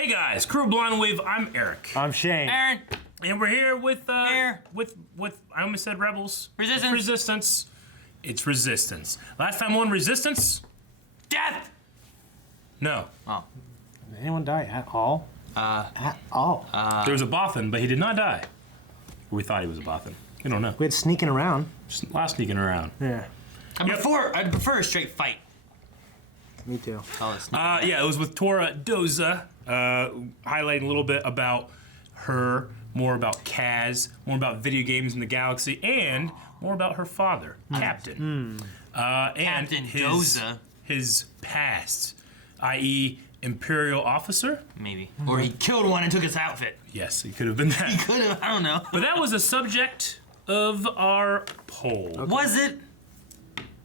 Hey guys, Crew Blind Wave. I'm Eric. I'm Shane. Aaron. And we're here with I almost said Rebels. Resistance. It's Resistance. It's Resistance. Last time on Resistance. Death. No. Oh. Did anyone die at all? At all? There was a Bothan, but he did not die. We thought he was a Bothan. We don't know. We had sneaking around. Just a lot of sneaking around. Yeah. I'd prefer a straight fight. Me too. Yeah, it was with Tora Doza, highlighting a little bit about her, more about Kaz, more about video games in the galaxy, and more about her father, Captain. And Captain Doza. His past, i.e., Imperial officer? Maybe. Or he killed one and took his outfit. Yes, he could have been that. He could have, I don't know. But that was the subject of our poll. Okay. Was it?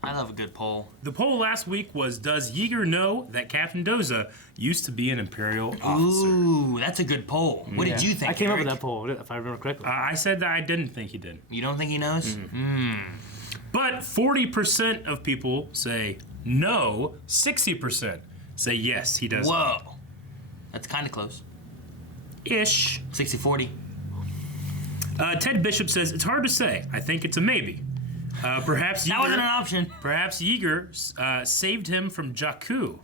I love a good poll. The poll last week was, does Yeager know that Captain Doza used to be an Imperial officer? Ooh, that's a good poll. What did you think, I came up Eric? with that poll, if I remember correctly. I said that I didn't think he did. You don't think he knows? But 40% of people say no, 60% say yes, he does. Whoa. That's kind of close. Ish. 60-40. Ted Bishop says, it's hard to say. I think it's a maybe. Perhaps That wasn't an option. Perhaps Yeager saved him from Jakku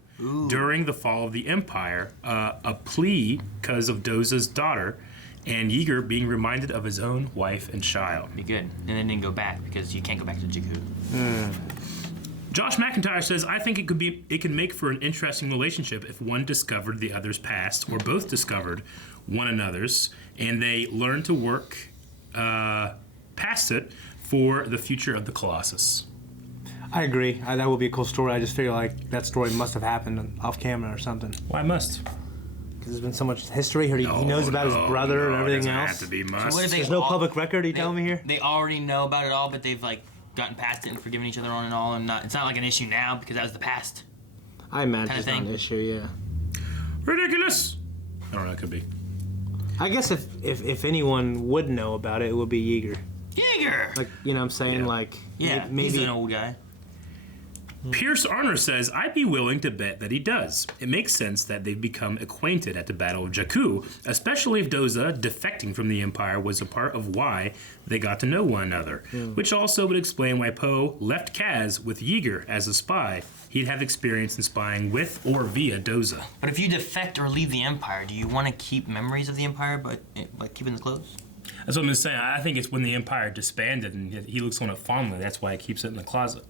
during the fall of the Empire, a plea because of Doza's daughter, and Yeager being reminded of his own wife and child. Be good. And then didn't go back because you can't go back to Jakku. Josh McIntyre says, I think it could make for an interesting relationship if one discovered the other's past, or both discovered one another's, and they learned to work past it for the future of the Colossus. I agree. That would be a cool story. I just feel like that story must have happened off camera or something. Why must? Because there's been so much history. He knows about his brother and everything it doesn't else. have to be must. So what if There's no public record, you telling me here? They already know about it all, but they've like gotten past it and forgiven each other on and all, and it's not like an issue now because that was the past. I imagine Kinda it's not thing. an issue, yeah. Ridiculous! I don't know, it could be. I guess if anyone would know about it, it would be Yeager. Yeager! Like, you know what I'm saying? Yeah. Like, Yeah, maybe. he's an old guy. Pierce Arner says, I'd be willing to bet that he does. It makes sense that they've become acquainted at the Battle of Jakku, especially if Doza defecting from the Empire was a part of why they got to know one another, which also would explain why Poe left Kaz with Yeager as a spy. He'd have experience in spying with or via Doza. But if you defect or leave the Empire, do you want to keep memories of the Empire by keeping the clothes? That's what I'm saying. I think it's when the Empire disbanded and he looks on it fondly. That's why he keeps it in the closet.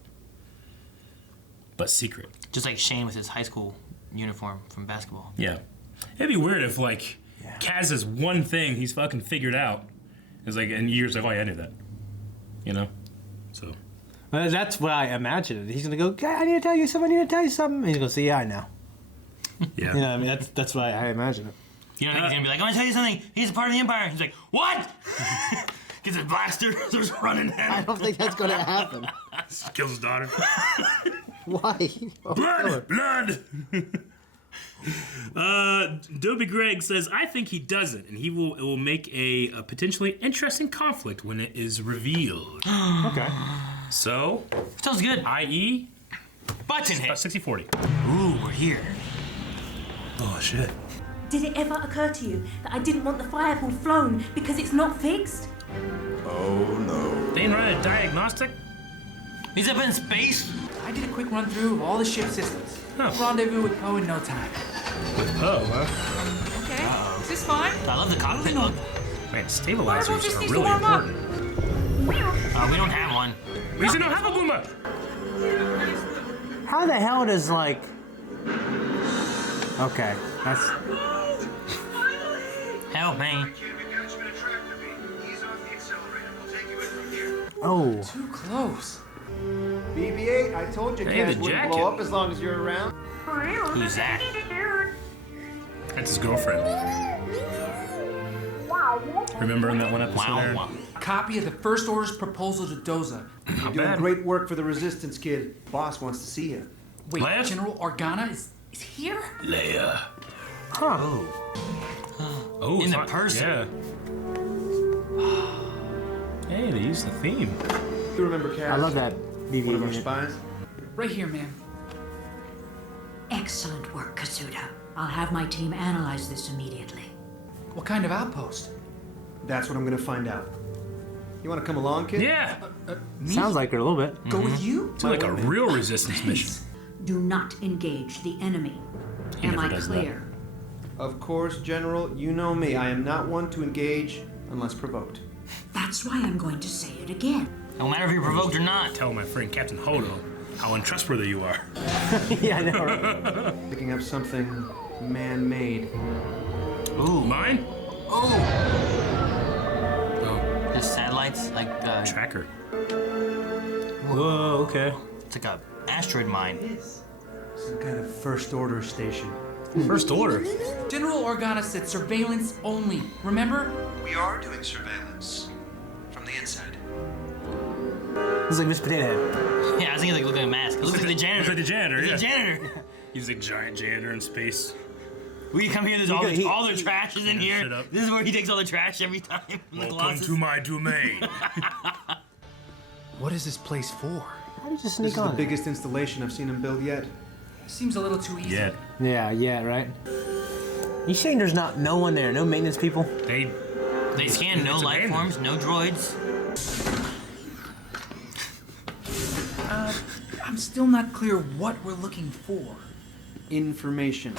But secret. Just like Shane with his high school uniform from basketball. Yeah. It'd be weird if, like, Kaz is one thing he's fucking figured out. It's like, and Yeager's like, oh, yeah, I knew that. You know? So. Well, that's what I imagine. He's going to go, I need to tell you something, And he's going to say, yeah, I know. Yeah. You know, I mean, that's what I imagine it. You don't think he's going to be like, I'm going to tell you something. He's a part of the Empire. He's like, what? Gets his blaster, starts running at I him. don't think that's going to happen. Kills his daughter. Why? Blood! Dobie Greg says, I think he doesn't, and it will make a potentially interesting conflict when it is revealed. Okay. So, Sounds good. i.e., Button hit. 60-40. Ooh, we're here. Oh, shit. Did it ever occur to you that I didn't want the fireball flown because it's not fixed? Oh no. They didn't run a diagnostic? He's up in space. I did a quick run through of all the ship systems. Huh. Rendezvous with Poe in no time. Oh, huh? Okay, is this fine? I love the cockpit look. Man, Fireball stabilizers just are needs to really warm up. important. We don't have one. We should not have a boomer! How the hell does, like... Okay, that's... Help me. Oh. Too close. BB-8, I told you Hey, Kaz the wouldn't jacket. blow up as long as you're around. Who's that? That's his girlfriend. Remember in that one episode, Aaron? Wow. Copy of the First Order's proposal to Doza. You're doing great work for the Resistance, kid. Boss wants to see you. Wait, Leia? General Organa is here? Leia. Huh. Oh, In it's the not- person. Yeah. Hey, they used the theme. You remember Kaz? I love that BB One of our unit. spies? Right here, ma'am. Excellent work, Kazuda. I'll have my team analyze this immediately. What kind of outpost? That's what I'm gonna find out. You wanna come along, kid? Yeah. Me? Sounds like her a little bit. Go with you? It's like a real resistance mission. Do not engage the enemy. He Am never I does that. clear? Of course, General. You know me. I am not one to engage unless provoked. That's why I'm going to say it again. No matter if you're provoked or not. Tell my friend Captain Hodo how untrustworthy you are. Yeah, I know. Right? Picking up something man-made. Ooh. Mine? Oh. Oh, The satellites, like, tracker. Whoa, okay. it's like a asteroid mine. Some kind of first order station. First order. General Organa said surveillance only. Remember? We are doing surveillance from the inside. It's like Mr. Potato Head. Yeah, I was thinking like looking at a mask. It looks like the janitor. Looks like the janitor, He's yeah. a janitor. He's a giant janitor in space. We come here, there's all the trash is in Shut here. up. This is where he takes all the trash every time. from the Welcome Colossus. to my domain. What is this place for? How did you just This sneak is the on? biggest installation I've seen him build yet. Seems a little too easy. Yeah. Yeah, right? You saying there's no one there, no maintenance people? They scan no It's life abandoned. forms, no droids. I'm still not clear what we're looking for. Information.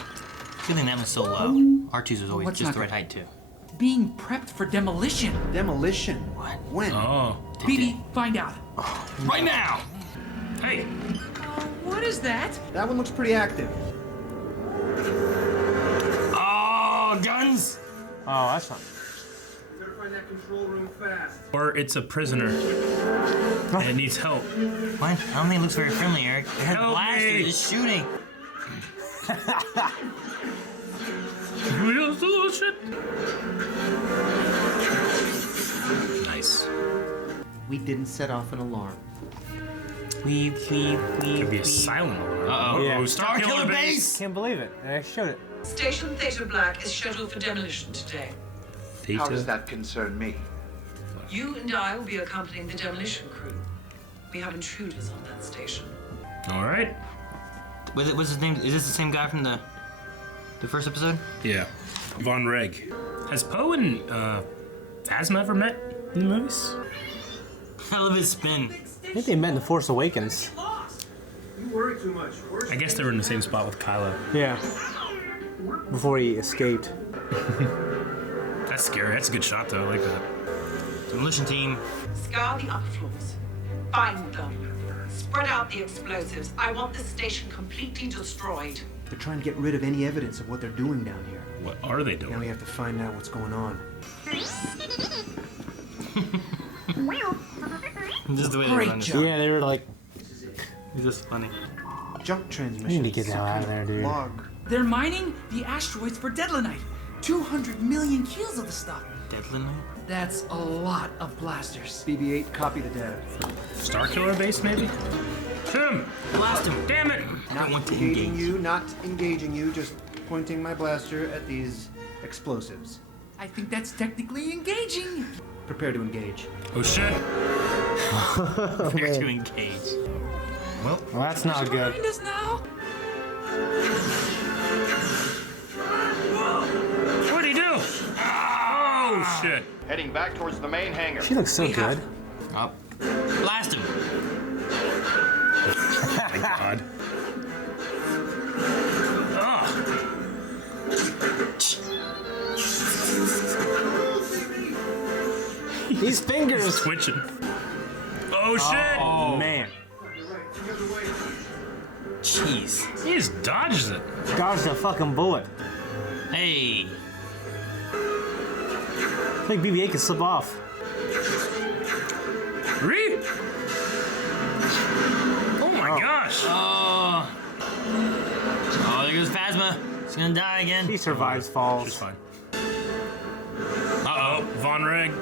Feeling that was so low. R2's was always What's just not the right good? height too. Being prepped for demolition. Demolition. What? When? Oh. BB, find out. Right now! Hey. What is that? That one looks pretty active. Oh, guns! Oh, that's not. Better find that control room fast. Or it's a prisoner. And it needs help. What? I don't think it looks very friendly, Eric. It has a Help blaster, me. it's shooting. Real solution. Nice. We didn't set off an alarm. Could be a silent alarm. Uh-oh. Yeah. Star Killer Base! Can't believe it. I showed it. Station Theta Black is scheduled for demolition today. How does Theta. that concern me? You and I will be accompanying the demolition crew. We have intruders on that station. All right. What's his name? Is this the same guy from the first episode? Yeah. Von Reg. Has Poe and Phasma ever met in the movies? I love his spin. I think they met in The Force Awakens. You worry too much. I guess they were in the same spot with Kylo. Yeah. Before he escaped. That's scary. That's a good shot, though. I like that. Demolition team. Scour the upper floors. Find them. Spread out the explosives. I want this station completely destroyed. They're trying to get rid of any evidence of what they're doing down here. What are they Now doing? we have to find out what's going on. This is the way they Great run it. job. Yeah, they were like, It's just funny. Junk transmission. we need to get the hell out of there, dude. Log. They're mining the asteroids for Deadlinite. 200 million kilos of the stuff. Deadline? That's a lot of blasters. BB-8, copy the data. Star Killer base, maybe? Him! Blast him! Damn it! I want to Engaging engage. you, not engaging you, just pointing my blaster at these explosives. I think that's technically engaging. Prepare to engage. Oh shit! Prepare to engage. Well, that's not good. Behind us now. What'd he do? Oh shit! Heading back towards the main hangar. She looks so good. Up. Blast him! Oh my god. Ugh! These fingers. Twitching. Oh shit! Oh, man. Jeez. He just dodges it. Dodged a fucking bullet. Hey. I think BB-8 can slip off. Re? Oh my gosh! Oh, there goes Phasma. He's gonna die again. He survives She's falls. fine. Uh-oh, Von Reg.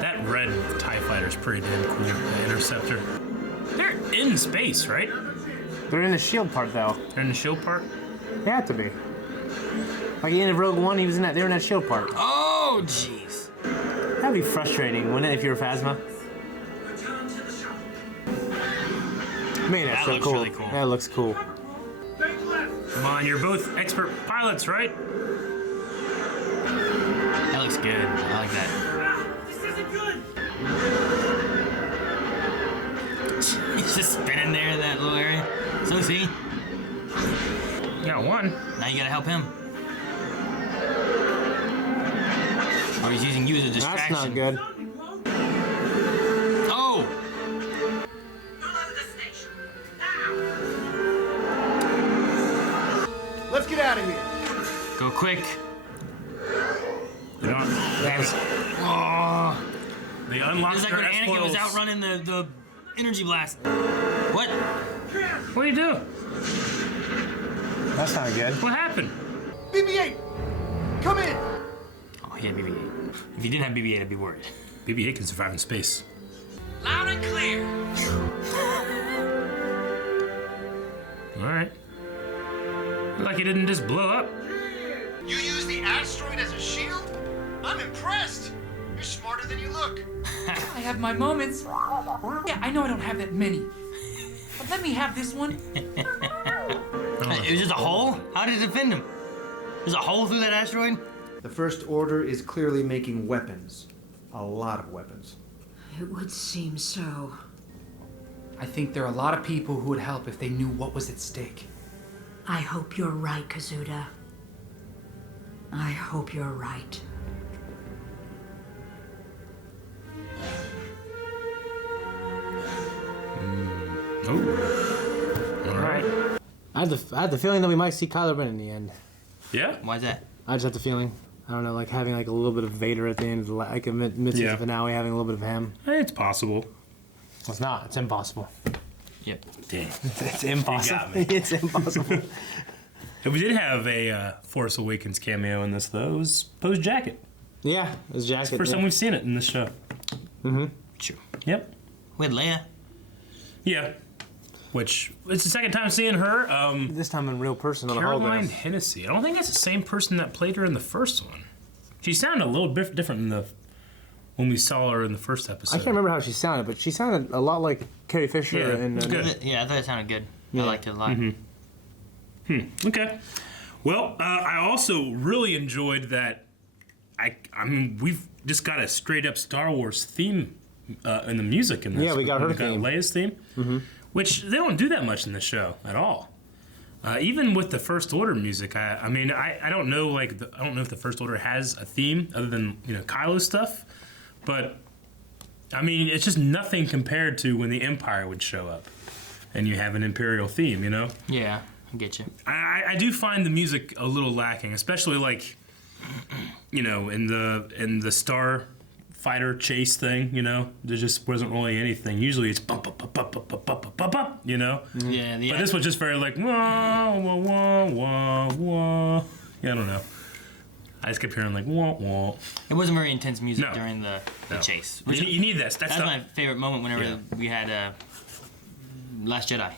That red TIE fighter's pretty damn cool, the Interceptor. They're in space, right? They're in the shield part, though. They're in the shield part? They have to be. Like the end of Rogue One, he was in that. They were in that shield part. Oh, jeez. That'd be frustrating, wouldn't it, if you were Phasma? Man, that's That so looks cool. really cool. That looks cool. Come on, you're both expert pilots, right? That looks good. I like that. This isn't good. He's just spinning there in that little area. So see? You got one. Now you gotta help him. Or he's using you as a distraction. That's not good. Oh! Below the station. Now. Let's get out of here. Go quick. You know, Oh! they unlocked It's like their when Anakin was S-foils. outrunning the energy blast. What? What do you do? That's not good. What happened? BB-8, come in. Oh, he had BB-8. If he didn't have BB-8, I'd be worried. BB-8 can survive in space. Loud and clear. All right. Like he didn't just blow up. You use the asteroid as a shield? I'm impressed. You're smarter than you look. I have my moments. Yeah, I know I don't have that many. But let me have this one. It was just a hole? How did it defend him? There's a hole through that asteroid? The First Order is clearly making weapons. A lot of weapons. It would seem so. I think there are a lot of people who would help if they knew what was at stake. I hope you're right, Kazuda. I hope you're right. Oh. All right. I had the feeling that we might see Kylo Ren in the end. Yeah. Why's that? I just had the feeling. I don't know, like having like a little bit of Vader at the end of the like a mid-season finale, having a little bit of him. It's possible. It's not. It's impossible. Yep. Dang. It's impossible. You got me. It's impossible. We did have a Force Awakens cameo in this, though. It was Poe's jacket. Yeah, his jacket. First time we've seen it in this show. Mm-hmm. True. Yep. With Leia. Yeah. Which, it's the second time seeing her. This time in real person on a Caroline hologram. Hennessy. I don't think that's the same person that played her in the first one. She sounded a little bit different than when we saw her in the first episode. I can't remember how she sounded, but she sounded a lot like Carrie Fisher. Yeah, and it's good. Yeah, I thought it sounded good. Yeah. I liked it a lot. Okay. Well, I also really enjoyed that. I mean, we've just got a straight up Star Wars theme in the music in this. Yeah, we got her theme. Leia's theme, which they don't do that much in the show at all. Even with the First Order music, I mean, I don't know, I don't know if the First Order has a theme other than Kylo's stuff, but I mean, it's just nothing compared to when the Empire would show up, and you have an Imperial theme, Yeah, I get you. I do find the music a little lacking, especially in the Star Fighter chase thing. There just wasn't really anything. Usually it's bump, bump, bump, bump, bump, bump, bump, bump, bump, Yeah, But this was just very wah, wah, wah, wah, wah. Yeah, I don't know. I just kept hearing wah, wah. It wasn't very intense music No. during the No. chase. You need this. That's That's my favorite moment whenever Yeah. we had Last Jedi.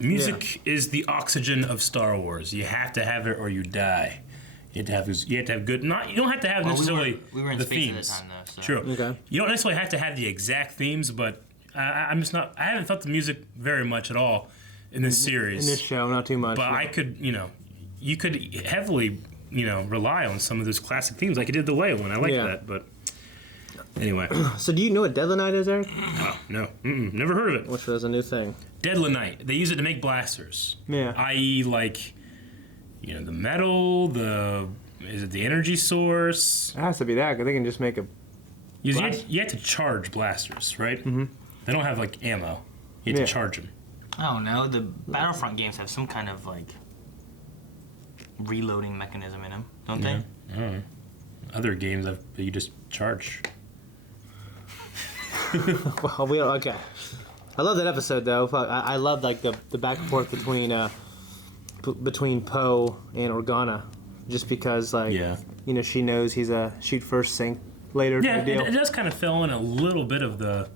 Music is the oxygen of Star Wars. You have to have it or you die. You have to have good. You don't have to have necessarily we were in the space themes. at the time, though. So. True. Okay. You don't necessarily have to have the exact themes, but I'm just not. I haven't felt the music very much at all in this series. In this show, not too much. But no. I could, you could heavily, rely on some of those classic themes, like you did the Leia one. I like that, but anyway. So do you know what Deadly Night is, Eric? Oh, no, never heard of it. Which was a new thing. Deadly Night. They use it to make blasters. Yeah. I.e., the metal, is it the energy source? It has to be that, because they can just make a... You have to charge blasters, right? Mm-hmm. They don't have, ammo. You have to charge them. I don't know. The Battlefront games have some kind of, reloading mechanism in them, don't they? I don't know. Other games, you just charge. Well, okay. I love that episode, though. I love, the back and forth between Poe and Organa. Just because, she knows he's a shoot first, sink later Yeah, type deal. it does kind of fill in a little bit of the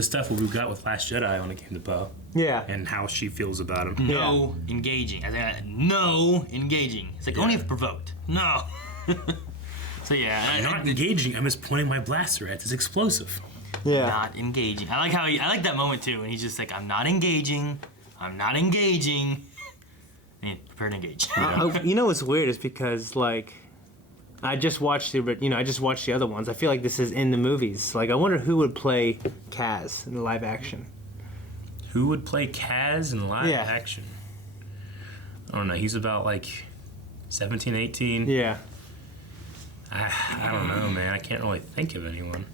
stuff that we got with Last Jedi when it came to Poe. Yeah. And how she feels about him. No engaging. I think no engaging. It's only if provoked. No. So yeah. I'm not engaging. I'm just pointing my blaster at this explosive. Yeah. Not engaging. I like that moment too, and he's just I'm not engaging. I'm not engaging. Prepare to engage. You know what's weird is because like I just watched the other ones. I feel like this is in the movies. Like I wonder who would play Kaz in live action. Who would play Kaz in live Yeah. action? I don't know. He's about like 17, 18. Yeah. I don't know, man. I can't really think of anyone.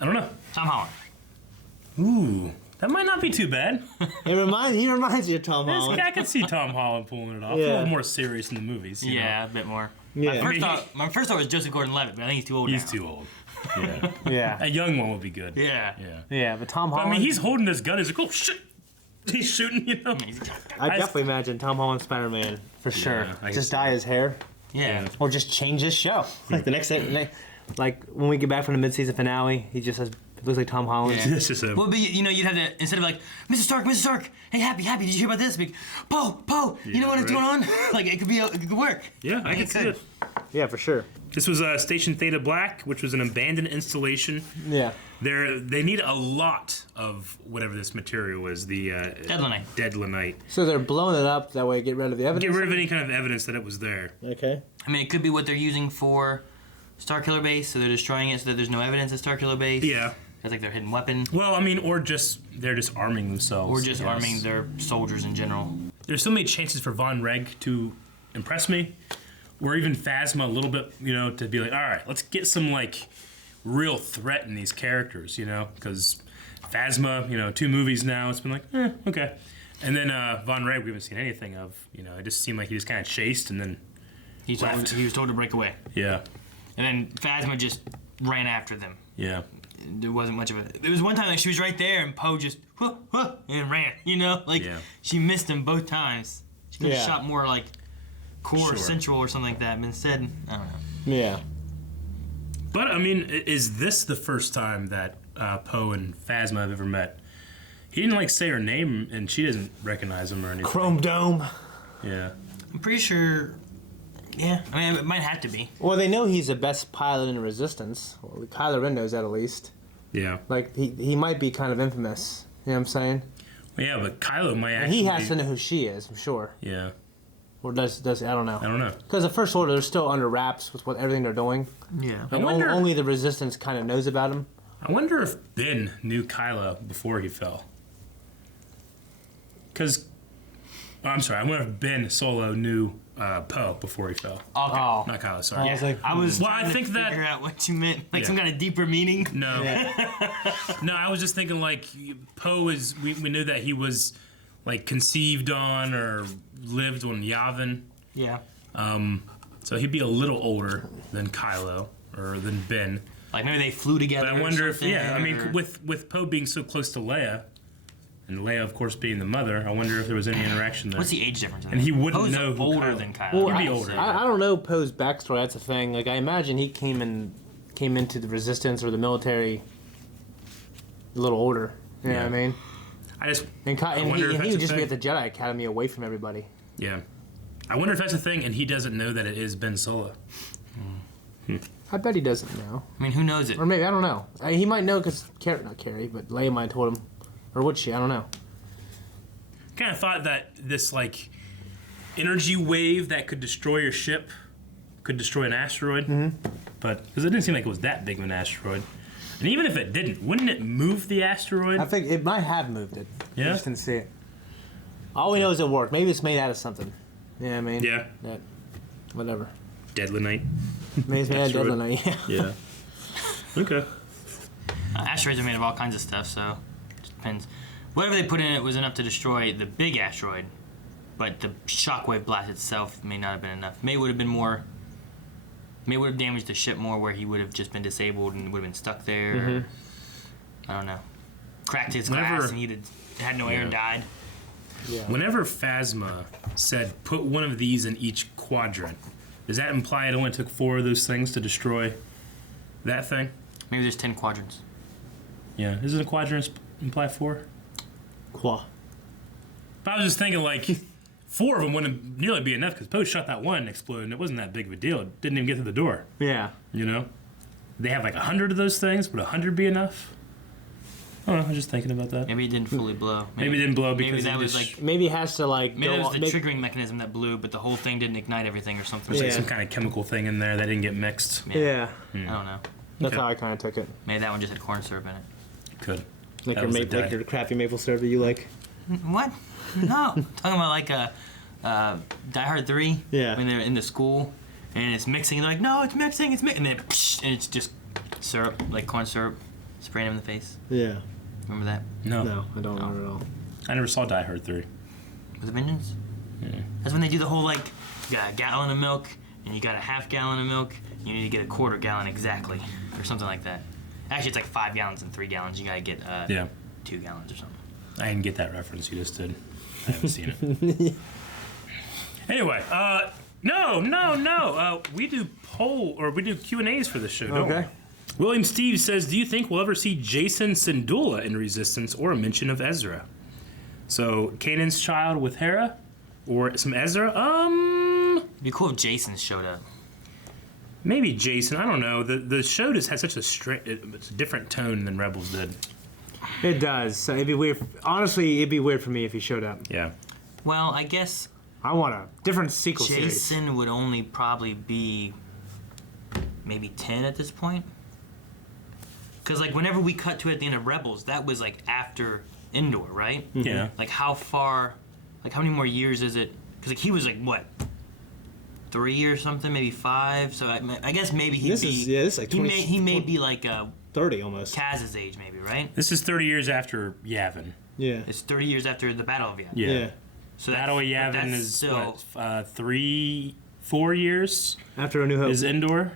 I don't know. Tom Holland. Ooh, that might not be too bad. He reminds you of Tom Holland. I could see Tom Holland pulling it off. Yeah. A little more serious in the movies. You know? Yeah, a bit more. Yeah. My first thought was Joseph Gordon-Levitt, but I think he's too old He's now. too old. Yeah. Yeah. A young one would be good. Yeah. Yeah. Yeah, but Tom But, Holland. I mean, he's holding this gun. He's like, oh, shit. He's shooting, you know? I definitely imagine Tom Holland Spider-Man for sure. I can Just see dye his hair, Yeah. or just change his show. Like the next, like when we get back from the mid-season finale, he just looks like Tom Holland. Yeah. It's just a, Well, but you'd have to, instead of like, Mr. Stark, hey, Happy, did you hear about this? Like, Poe, you know what's right. going on? Like, it could work. yeah, I can see it. Yeah, for sure. This was Station Theta Black, which was an abandoned installation. Yeah. They need a lot of whatever this material is, the Deadlinite. So they're blowing it up that way to get rid of the evidence. Get rid of any kind of evidence that it was there. Okay. I mean, it could be what they're using for Starkiller Base, so they're destroying it so that there's no evidence of Starkiller Base. Yeah. That's like their hidden weapon. Well, I mean, or just they're just arming themselves. Or just I guess. arming their soldiers in general. There's so many chances for Von Reg to impress me, or even Phasma a little bit, you know, to be like, all right, let's get some like real threat in these characters, you know, because Phasma, you know, 2 movies now, it's been like, okay. And then Von Reg, we haven't seen anything of, you know, it just seemed like he just kind of chased and then He was told to break away. yeah, And then Phasma just ran after them. yeah. There wasn't much of it. There was one time like she was right there and Poe just and ran. You know, like Yeah. she missed him both times. She could have Yeah. shot more like core Sure. or central or something like that. But instead, I don't know. Yeah. But I mean, is this the first time that Poe and Phasma have ever met? He didn't like say her name, and she doesn't recognize him or anything. Chrome Dome. Yeah. I'm pretty sure. Yeah, I mean, it might have to be. Well, they know he's the best pilot in the Resistance. Well, Kylo Ren knows that at least. Yeah. Like he might be kind of infamous. You know what I'm saying? Well, yeah, but Kylo might And actually. he has to know who she is, I'm sure. Yeah. Or does I don't know. I don't know. Because the First Order, they're still under wraps with everything they're doing. Yeah. I And wonder. only the Resistance kind of knows about him. I wonder if Ben knew Kylo before he fell. Because. I'm sorry. I wonder if Ben Solo knew Poe before he fell. Okay. Oh. Not Kylo. Sorry. I was like, I was Well, trying I to think that- figure out what you meant, like Yeah. some kind of deeper meaning. No. No, I was just thinking like Poe is. We knew that he was like conceived on or lived on Yavin. Yeah. So he'd be a little older than Kylo or than Ben. Like maybe they flew together. But I or wonder if, something, yeah, I mean, or- with Poe being so close to Leia, and Leia, of course, being the mother, I wonder if there was any interaction there. What's the age difference? In And that? he wouldn't Poe's know who older Kylo- than Kylo. Well, He'd be I'd older. say. I don't know Poe's backstory. That's a thing. Like I imagine he came into the Resistance or the military a little older. You know what I mean? I just, And, I wonder if he that's would a just be thing. at the Jedi Academy away from everybody. Yeah. I wonder if that's a thing, and he doesn't know that it is Ben Solo. I bet he doesn't know. I mean, who knows it? Or maybe, I don't know. He might know because, not Carrie, but Leia might have told him. Or would she? I don't know. Kind of thought that this like energy wave that could destroy your ship could destroy an asteroid, but because it didn't seem like it was that big of an asteroid, and even if it didn't, wouldn't it move the asteroid? I think it might have moved it. Yeah? We just didn't see it. All we know is it worked. Maybe it's made out of something. You know what I mean? Yeah. That, whatever. Deadlinite. Maybe it's made out of Asteroid. Deadline, yeah. Yeah. Okay. Asteroids are made of all kinds of stuff, so it just depends. Whatever they put in it was enough to destroy the big asteroid, but the shockwave blast itself may not have been enough. May would have been more. May would have damaged the ship more, where he would have just been disabled and would have been stuck there. or, I don't know. Cracked his glass Whenever- and he had no air and died. Yeah. Whenever Phasma said put one of these in each quadrant, does that imply it only took 4 of those things to destroy that thing? Maybe there's 10 quadrants. Yeah. Isn't a quadrant imply 4? Qua. But I was just thinking, like, 4 of them wouldn't nearly be enough because Poe shot that one and exploded, and it wasn't that big of a deal. It didn't even get to the door, Yeah. you know? They have like 100 of those things. Would 100 be enough? Oh, I was just thinking about that. Maybe it didn't fully blow. Maybe it didn't blow because maybe that he was just- like. Maybe it has to like Maybe go that was on- the triggering mechanism that blew, but the whole thing didn't ignite everything or something. There's like Yeah. some kind of chemical thing in there that didn't get mixed. Yeah, I don't know. that's Okay. how I kind of took it. Maybe that one just had corn syrup in it. Could. Like That your, was the like dye. your crappy maple syrup that you like. What? No. Talking about like Die Hard 3. Yeah. When they're in the school and it's mixing. And they're like, no, it's mixing, it's mixing. And then and it's just syrup, like corn syrup, spraying him in the face. Yeah. Remember that? No. No, I don't remember at all. I never saw Die Hard 3. With a Vengeance? Yeah. That's when they do the whole like, you got a gallon of milk and you got a half gallon of milk. You need to get a quarter gallon exactly, or something like that. Actually, it's like 5 gallons and 3 gallons. You gotta get 2 gallons or something. I didn't get that reference you just did. I haven't seen it. Anyway, no. We do Q&As for this show, don't we? Okay. William Steve says, do you think we'll ever see Jason Syndulla in Resistance or a mention of Ezra? So, Kanan's child with Hera? Or some Ezra? It'd be cool if Jason showed up. Maybe Jason. I don't know. The show just has such a different tone than Rebels did. It does. So it'd be weird. Honestly, it'd be weird for me if he showed up. Yeah. Well, I guess I want a different sequel series. Jason would only probably be maybe 10 at this point. Because, like, whenever we cut to it at the end of Rebels, that was, like, after Endor, right? Yeah. Like, how far, like, how many more years is it? Because, like, he was, like, what? 3 or something, maybe 5. So I guess maybe he'd This be. is- yeah, this is like 20 he may be like 30 almost. Kaz's age, maybe, right? This is 30 years after Yavin. Yeah. It's 30 years after the Battle of Yavin. Yeah. Yeah. So Battle of that's Yavin is still, what, 4 years After A New Hope. is Endor,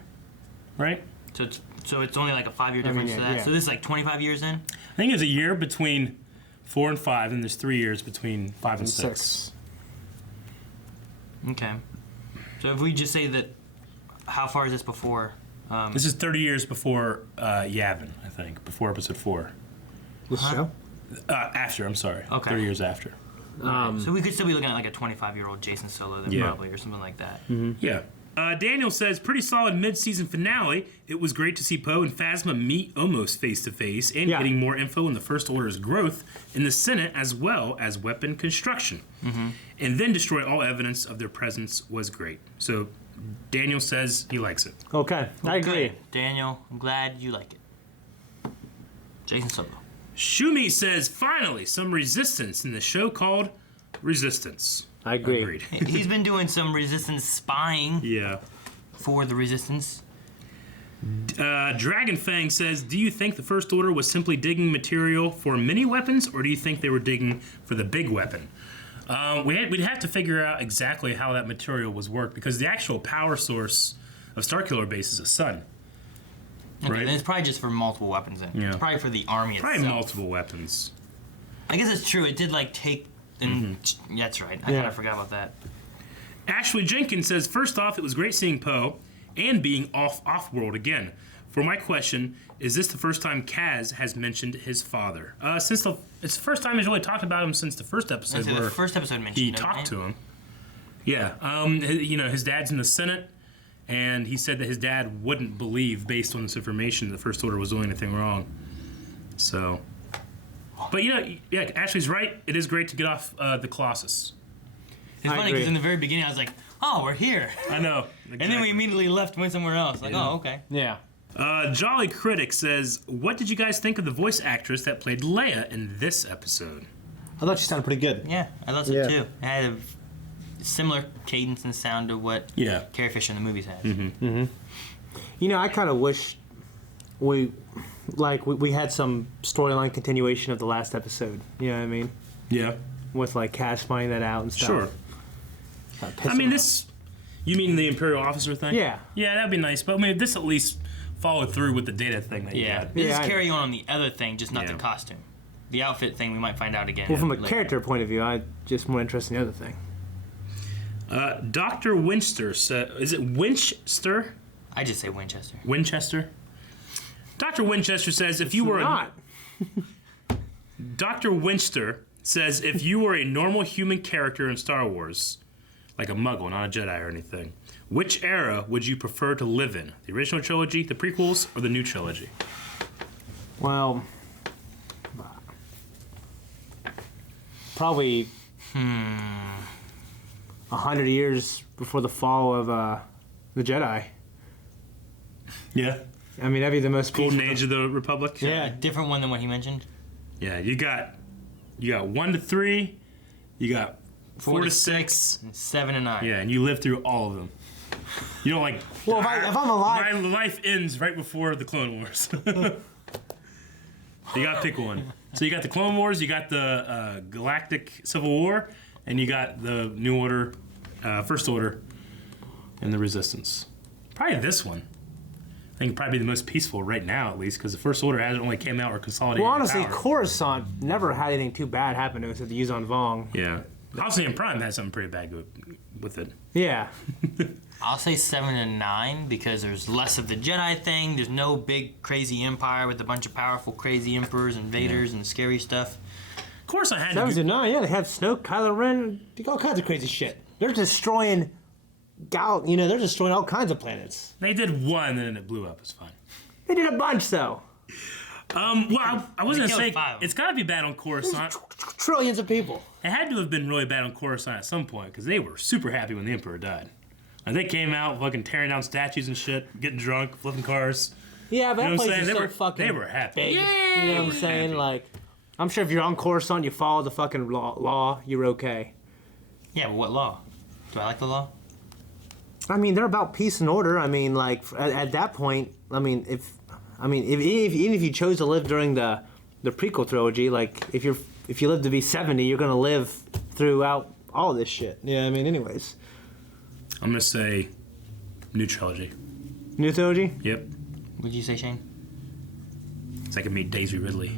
right? So it's only like a 5-year difference to that. yeah. So this is like 25 years in. I think it's a year between 4 and 5, and there's 3 years between 5 and 6. Okay. So if we just say that, how far is this before? This is 30 years before Yavin, I think, before Episode 4. This show? After, I'm sorry. Okay. 30 years after. So we could still be looking at like a 25-year-old Jason Solo then Yeah. probably, or something like that. Yeah. Daniel says, pretty solid mid-season finale. It was great to see Poe and Phasma meet almost face-to-face and Yeah. getting more info on the First Order's growth in the Senate as well as weapon construction. And then destroy all evidence of their presence was great. So Daniel says he likes it. Okay, I agree. Good. Daniel, I'm glad you like it. Jason Solo. Shumi says, finally, some resistance in the show called Resistance. I agree. Agreed. He's been doing some Resistance spying Yeah. for the Resistance. Dragonfang says, do you think the First Order was simply digging material for mini weapons, or do you think they were digging for the big weapon? We'd have to figure out exactly how that material was worked, because the actual power source of Starkiller Base is a sun. Okay, Right. then it's probably just for multiple weapons then. Yeah. It's probably for the army Probably itself. multiple weapons. I guess it's true. It did like take. And yeah, that's right. I Yeah. kind of forgot about that. Ashley Jenkins says, first off, it was great seeing Poe and being off-world again. For my question, is this the first time Kaz has mentioned his father? It's the first time he's really talked about him since the first episode, So where the first episode mentioned he it, talked right? to him. Yeah, you know, his dad's in the Senate, and he said that his dad wouldn't believe, based on this information, that the First Order was doing anything wrong. So, but you know, yeah, Ashley's right. It is great to get off the Colossus. It's I funny agree. because in the very beginning I was like, "Oh, we're here," I know. and then we immediately left, went somewhere else. Like, Yeah. "Oh, okay." Yeah. Jolly Critic says, what did you guys think of the voice actress that played Leia in this episode? I thought she sounded pretty good. Yeah, I thought so Yeah. too. It had a similar cadence and sound to what Yeah. Carrie Fisher in the movies has. You know, I kind of wish we had some storyline continuation of the last episode. You know what I mean? Yeah. With like Cass finding that out and stuff. Sure. I mean, this... You mean the Imperial officer thing? Yeah. Yeah, that'd be nice. But I mean, this at least followed through with the data thing that you Yeah, got. this Yeah, is I- carry on the other thing, just not Yeah. the costume. The outfit thing we might find out again. Well, from a later. character point of view, I just more interested in the other thing. Dr. Winchester said... Is it Winchester? I just say Winchester. Winchester? Dr. Winchester says, if you were Not. Dr. Winchester says, if you were a normal human character in Star Wars, like a Muggle, not a Jedi or anything, which era would you prefer to live in? The original trilogy, the prequels, or the new trilogy? Well, probably 100 years before the fall of the Jedi. Yeah. I mean, that'd be the most Golden peaceful. Age of the Republic. Yeah, different one than what he mentioned. Yeah, you got 1 to 3, you got 4 to 6, and 7 to 9. Yeah, and you live through all of them. You don't like. Well, if I'm alive, my life ends right before the Clone Wars. You gotta pick one. So you got the Clone Wars, you got the Galactic Civil War, and you got the New Order, First Order, and the Resistance. Probably this one. I think it'd probably be the most peaceful right now, at least, because the First Order hasn't only came out or consolidated. well, honestly, power. Coruscant never had anything too bad happen to us at the Yuzon Vong. Yeah. Halcyon Prime had something pretty bad with it. Yeah. I'll say 7 to 9 because there's less of the Jedi thing. There's no big crazy empire with a bunch of powerful crazy emperors and Vaders and scary stuff. Of course, I had 7 to 9, yeah, they have Snoke, Kylo Ren, all kinds of crazy shit. They're destroying they're destroying all kinds of planets. They did one, and then it blew up. It's fine. They did a bunch, though. Well, I was They gonna killed say 5. it's gotta be bad on Coruscant. Trillions of people. It had to have been really bad on Coruscant at some point because they were super happy when the Emperor died. Like they came out fucking tearing down statues and shit, getting drunk, flipping cars. Yeah, but You know that what I'm place is saying? so fucking They were happy. big. Yay! You know what I'm saying? Happy. Like, I'm sure if you're on Coruscant, you follow the fucking law, you're okay. Yeah, but what law? Do I like the law? I mean, they're about peace and order. I mean, like at that point, even if you chose to live during the prequel trilogy, like if you live to be 70, you're gonna live throughout all this shit. Yeah, I mean, anyways. I'm gonna say new trilogy. New trilogy? Yep. What did you say, Shane? So I can meet Daisy Ridley.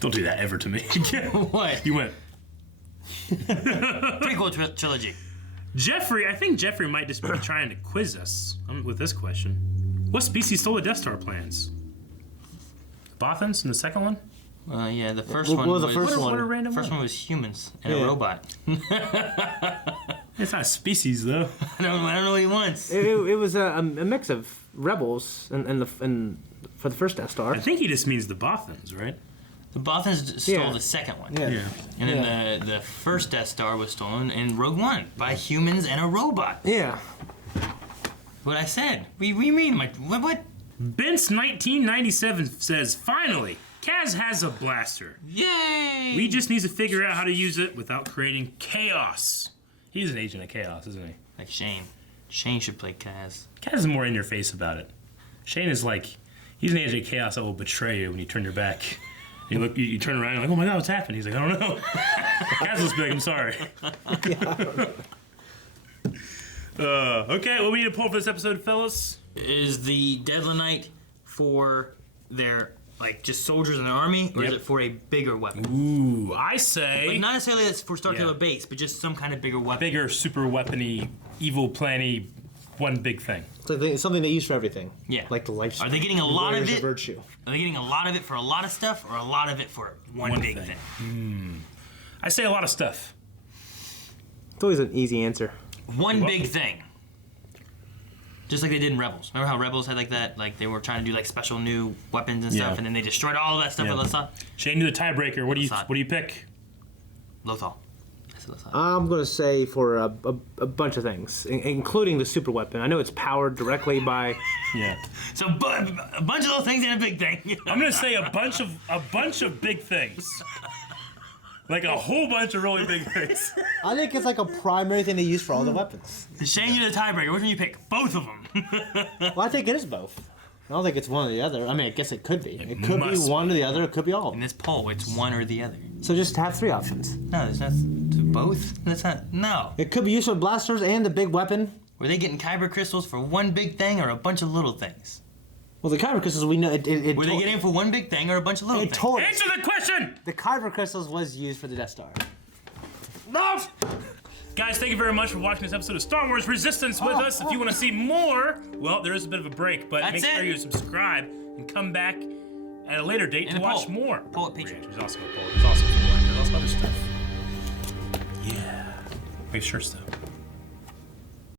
Don't do that ever to me. What? You went. Prequel trilogy. Jeffrey, I think Jeffrey might just be trying to quiz us with this question. What species stole the Death Star plans? Bothans in the second one? Yeah, the first What one was the was first one? What a random First one. one was humans and Yeah. a robot. It's not a species though. I don't know what he wants. It was a mix of rebels and for the first Death Star. I think he just means the Bothans, right? The Bothans stole Yeah. the second one. Yeah. And then the first Death Star was stolen in Rogue One by humans and a robot. Yeah. What I said. What do you mean? What? Bence 1997 says, finally, Kaz has a blaster. Yay! We just need to figure out how to use it without creating chaos. He's an agent of chaos, isn't he? Like Shane. Shane should play Kaz. Kaz is more in your face about it. Shane is like, he's an agent of chaos that will betray you when you turn your back. You turn around and you're like, oh my god, what's happened? He's like, I don't know. Kaz will be like, I'm sorry. Okay, what we need to pull for this episode, fellas? Is the Deadlanite for their, just soldiers in the army, or is Yep. it for a bigger weapon? Ooh, I say... But not necessarily that's for Starkiller Yeah. Base, but just some kind of bigger weapon. bigger, super weapony, evil planny, one big thing. It's something they use for everything. Yeah. Like the life. Are they getting a lot of warriors it? Virtue. Are they getting a lot of it for a lot of stuff, or a lot of it for one big thing. thing? I say a lot of stuff. It's always an easy answer. One big thing. Just like they did in Rebels. Remember how Rebels had that, they were trying to do special new weapons and stuff, Yeah. and then they destroyed all of that stuff Yeah. with Lothal? Shane, do the tiebreaker. What do you pick? Lothal. I said Lothal. I'm gonna say for a bunch of things, including the super weapon. I know it's powered directly by. Yeah. So a bunch of those things and a big thing. I'm gonna say a bunch of big things. Like a whole bunch of really big things. I think it's like a primary thing they use for all the weapons. Shane, you're the tiebreaker. Which one you pick? Both of them. Well, I think it is both. I don't think it's one or the other. I mean, I guess it could be. It could be must one or the other. It could be all. In this poll, it's one or the other. So just have 3 options. No, there's not both. That's not. No. It could be used for blasters and the big weapon. Were they getting kyber crystals for one big thing or a bunch of little things? Well, the kyber crystals we know. Were they getting for one big thing or a bunch of little things? Answer the question! The kyber crystals was used for the Death Star. No! Guys, thank you very much for watching this episode of Star Wars Resistance with us. If you want to see more, well, there is a bit of a break, but That's make sure it. you subscribe and come back at a later date And to a watch poll. more. Poll at Patreon. There's also a poll. There's also other stuff. Yeah. Make sure stuff.